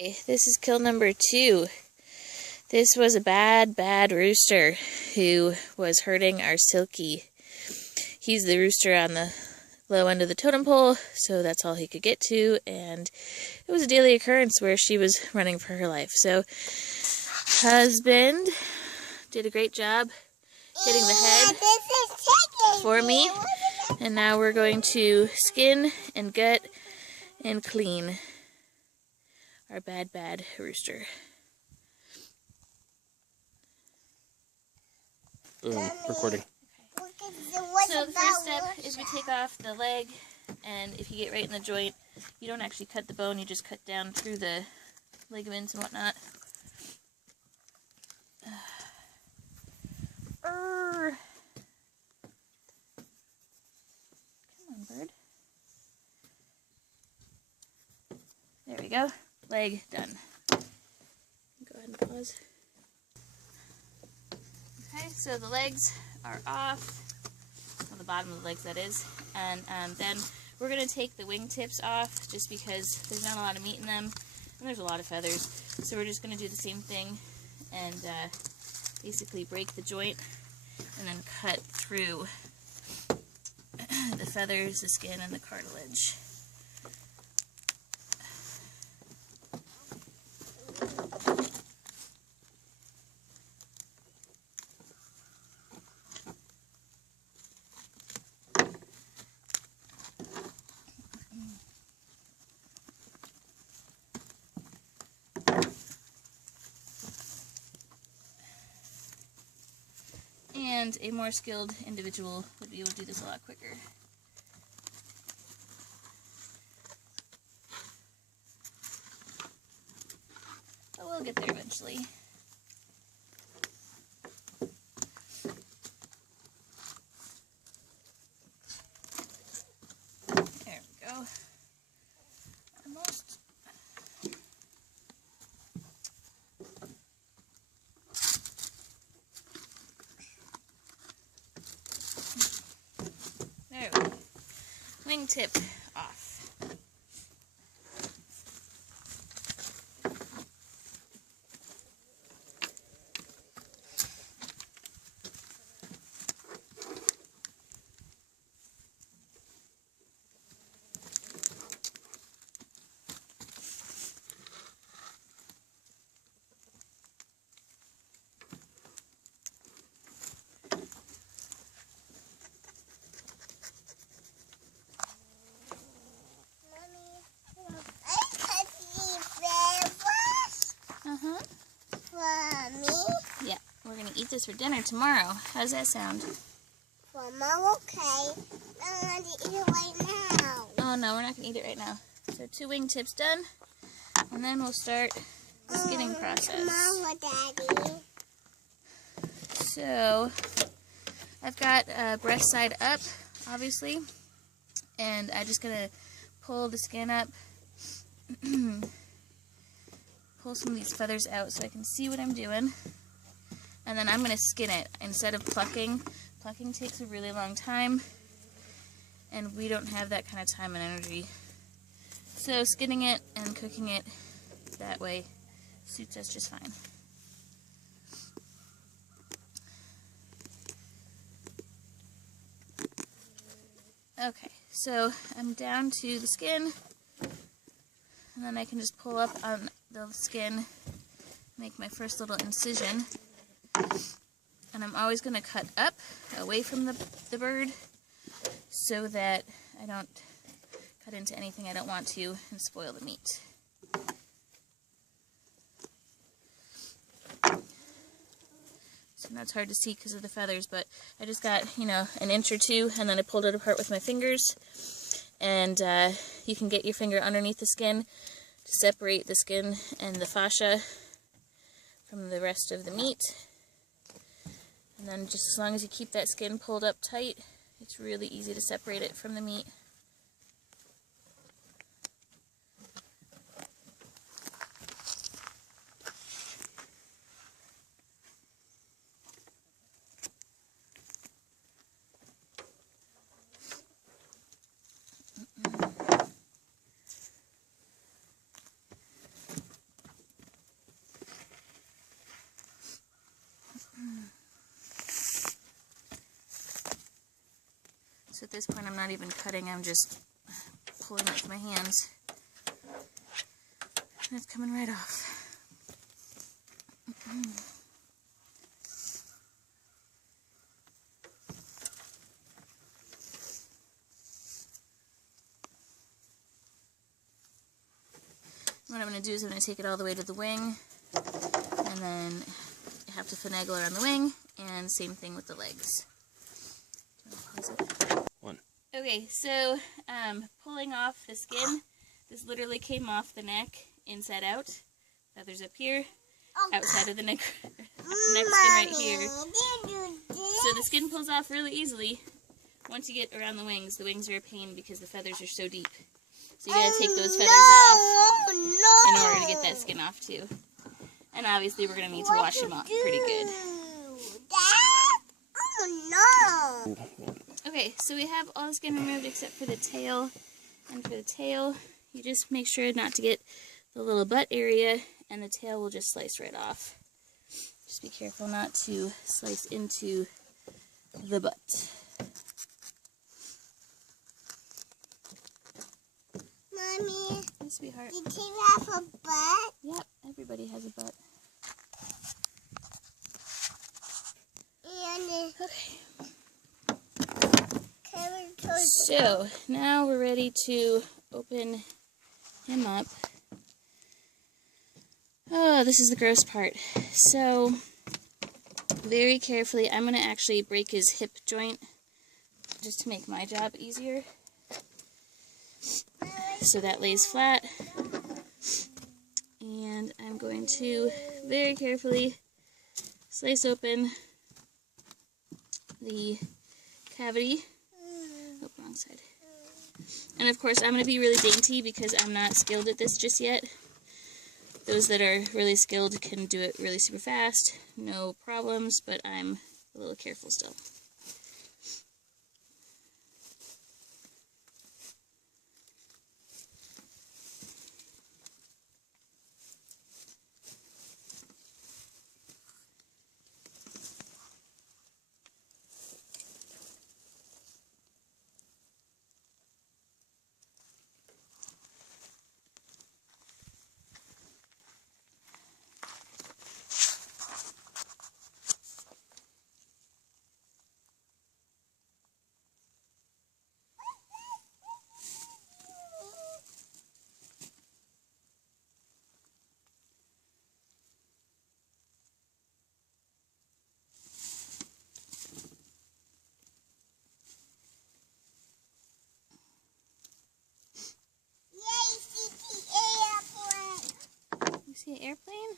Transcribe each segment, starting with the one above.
This is kill number 2. This was a bad rooster who was hurting our silkie. He's the rooster on the low end of the totem pole, so that's all he could get to, and it was a daily occurrence where she was running for her life. So husband did a great job hitting the head for me, and now we're going to skin and gut and clean our bad rooster. Boom, recording. So the first step is we take off the leg, and if you get right in the joint, you don't actually cut the bone, you just cut down through the ligaments and whatnot. Come on, bird. There we go. Leg done. Go ahead and pause. Okay, so the legs are off. On the bottom of the legs, that is. And then we're going to take the wingtips off just because there's not a lot of meat in them and there's a lot of feathers. So we're just going to do the same thing and basically break the joint and then cut through the feathers, the skin, and the cartilage. And a more skilled individual would be able to do this a lot quicker. But we'll get there eventually. There we go. Almost. There we go. Wingtip off. Yeah, we're gonna eat this for dinner tomorrow. How's that sound? Mama, okay. I want to eat it right now. Oh no, we're not gonna eat it right now. So 2 wingtips done, and then we'll start the skinning process. Mama, Daddy. So I've got breast side up, obviously, and I'm just gonna pull the skin up. Pull some of these feathers out so I can see what I'm doing. And then I'm going to skin it instead of plucking. Plucking takes a really long time, and we don't have that kind of time and energy. So skinning it and cooking it that way suits us just fine. Okay, so I'm down to the skin, and then I can just pull up on the skin, make my first little incision, and I'm always going to cut up away from the bird so that I don't cut into anything I don't want to and spoil the meat. So now it's hard to see because of the feathers, but I just got, an inch or 2, and then I pulled it apart with my fingers, and you can get your finger underneath the skin to separate the skin and the fascia from the rest of the meat. And then just as long as you keep that skin pulled up tight, it's really easy to separate it from the meat. at this point I'm not even cutting, I'm just pulling it with my hands. And it's coming right off. What I'm going to do is I'm going to take it all the way to the wing, and then I have to finagle around the wing, and same thing with the legs. Do you want to pause it? One. Okay, so pulling off the skin, this literally came off the neck, inside out. Feathers up here, outside of the neck, neck skin right here. So the skin pulls off really easily. Once you get around the wings are a pain because the feathers are so deep. So you gotta take those feathers off in order to get that skin off too. And obviously we're gonna need to wash them off pretty good. Okay, so we have all the skin removed except for the tail. And for the tail, you just make sure not to get the little butt area, and the tail will just slice right off. Just be careful not to slice into the butt. Mommy, Hey, sweetheart. did you have a butt? Yep, everybody has a butt. And Okay. So, now we're ready to open him up. Oh, this is the gross part. So, very carefully, I'm going to actually break his hip joint just to make my job easier. So that lays flat. And I'm going to very carefully slice open the cavity. Oh, wrong side. And of course, I'm going to be really dainty because I'm not skilled at this just yet. Those that are really skilled can do it really super fast, no problems, but I'm a little careful still. You see an airplane?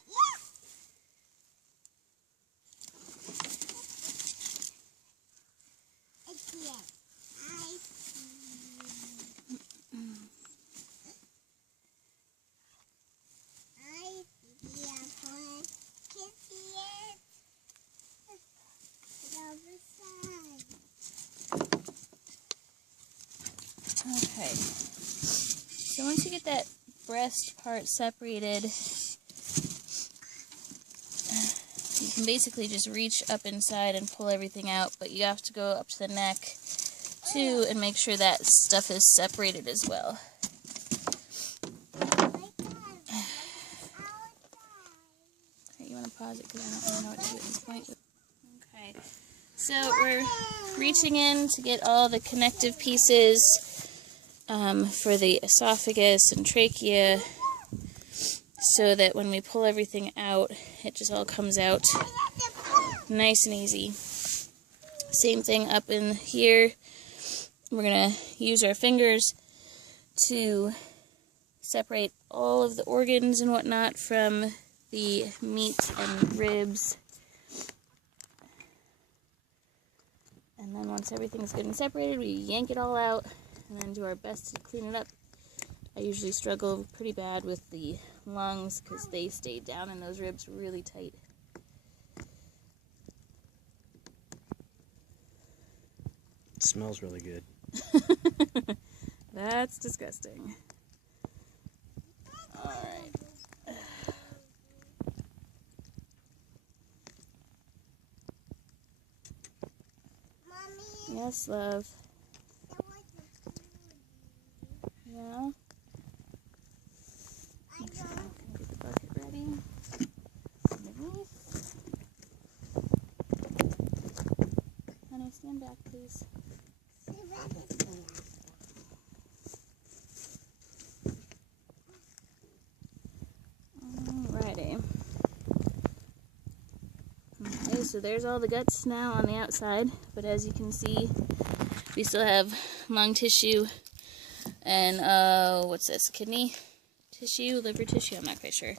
Okay. So once you get that breast part separated, you can basically just reach up inside and pull everything out, but you have to go up to the neck too and make sure that stuff is separated as well. Okay, you want to pause it because I don't really know what to do at this point. Okay, so we're reaching in to get all the connective pieces for the esophagus and trachea, so that when we pull everything out, it just all comes out nice and easy. Same thing up in here. We're going to use our fingers to separate all of the organs and whatnot from the meat and ribs. And then once everything's good and separated, we yank it all out and then do our best to clean it up. I usually struggle pretty bad with the lungs because they stay down in those ribs really tight. It smells really good. That's disgusting. Alright. Yes, love. Stand back, please. Alrighty. Okay, so there's all the guts now on the outside, but as you can see, we still have lung tissue and, what's this, kidney tissue, liver tissue, I'm not quite sure.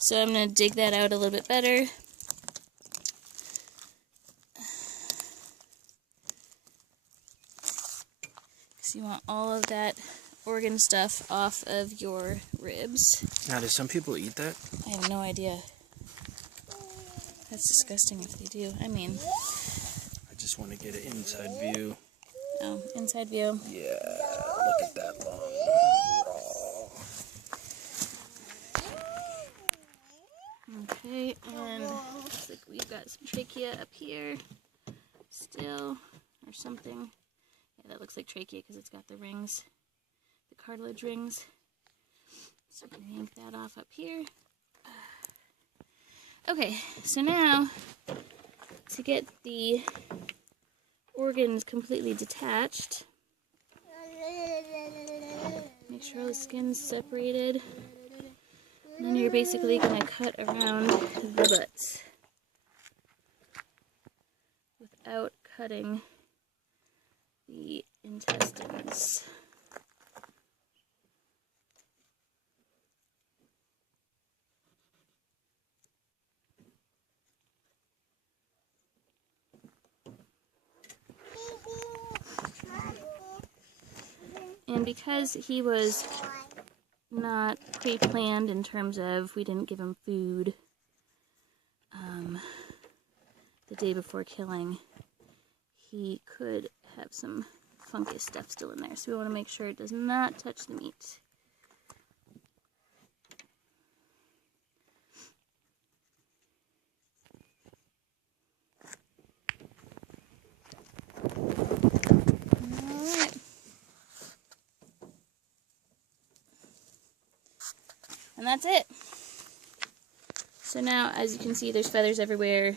So I'm going to dig that out a little bit better. Because you want all of that organ stuff off of your ribs. Now, do some people eat that? I have no idea. That's disgusting if they do. I mean... I just want to get an inside view. Oh, inside view. Yeah, look at that long raw. Okay, and looks like we've got some trachea up here still, or something. Yeah, that looks like trachea because it's got the rings, the cartilage rings. So we can yank that off up here. Okay, so now to get the organs completely detached, make sure all the skin's separated. And then you're basically going to cut around the butts without cutting the intestines. And because he was not pre-planned in terms of we didn't give him food the day before killing, he could have some fungus stuff still in there. So we want to make sure it does not touch the meat. Alright. And that's it. So now, as you can see, there's feathers everywhere.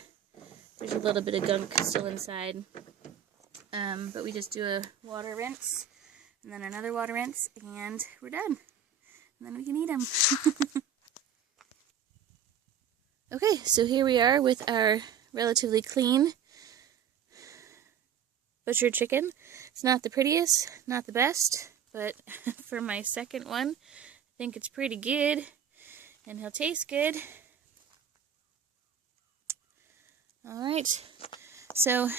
There's a little bit of gunk still inside. But we just do a water rinse, and then another water rinse, and we're done. And then we can eat them. Okay, so here we are with our relatively clean butchered chicken. It's not the prettiest, not the best, but for my second one, I think it's pretty good, and he'll taste good. Alright, so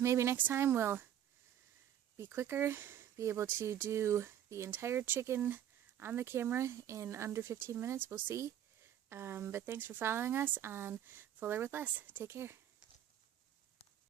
maybe next time we'll be quicker, be able to do the entire chicken on the camera in under 15 minutes, we'll see. But thanks for following us on Fuller with Less. Take care.